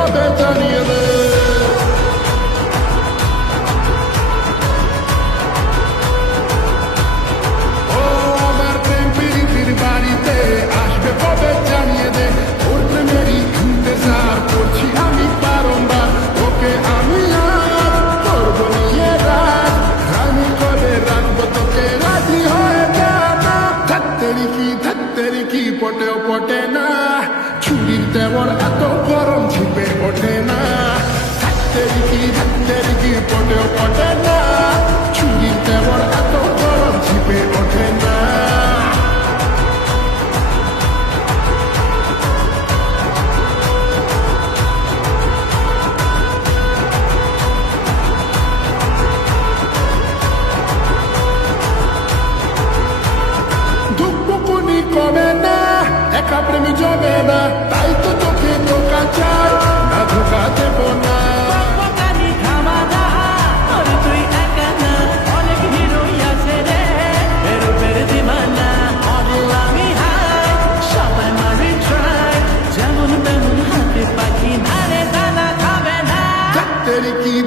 কবে জানিয়ে দে। ও আমার প্রেম প্রীতির বাড়িতে আসবে কবে জানিয়ে দে। ওর প্রেমেরই ইন্তজার করছি আমি বারংবার। ওকে আমি আর করবো নিয়ে রাত, আমি কবে রাখবো তোকে রাজি হয়ে যা না। ধাত্তেরি কি পটেও পটে না, ছুরির দেওয়ার এত গরম ঝিপে ওঠে না। ধাত্তেরি কি পটেও পটে না, ছুরির দেওয়ার এত গরম ঝিপে ওঠে না। ধুকপুকুনি কমে না, একা প্রেমী জমে না, তাই তো তোকে ধোকা চাই, না ধোকা দেব না।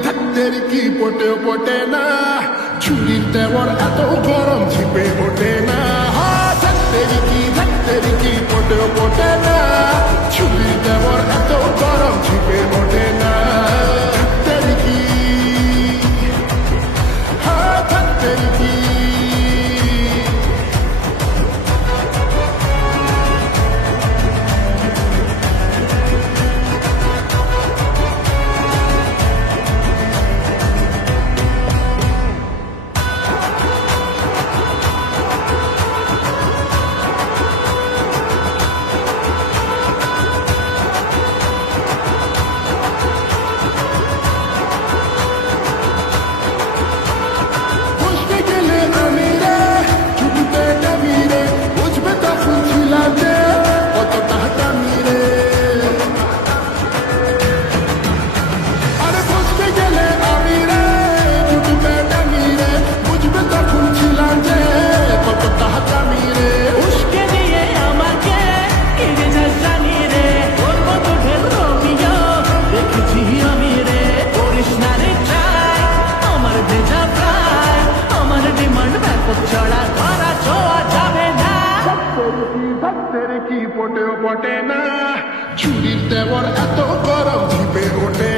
ধাত্তেরি কি পটেও পটে না, ছুরির দেওয়ার এত গরম ঝিপে ওঠে না। ধাত্তেরি কি পটেও পটে না, ছুরির দেওয়ার এত গরম ঝিপে ওঠে না। ধাত্তেরি কি পটেও পটে না, ছুরির দেওয়ার এত গরম ঝিপে ওঠে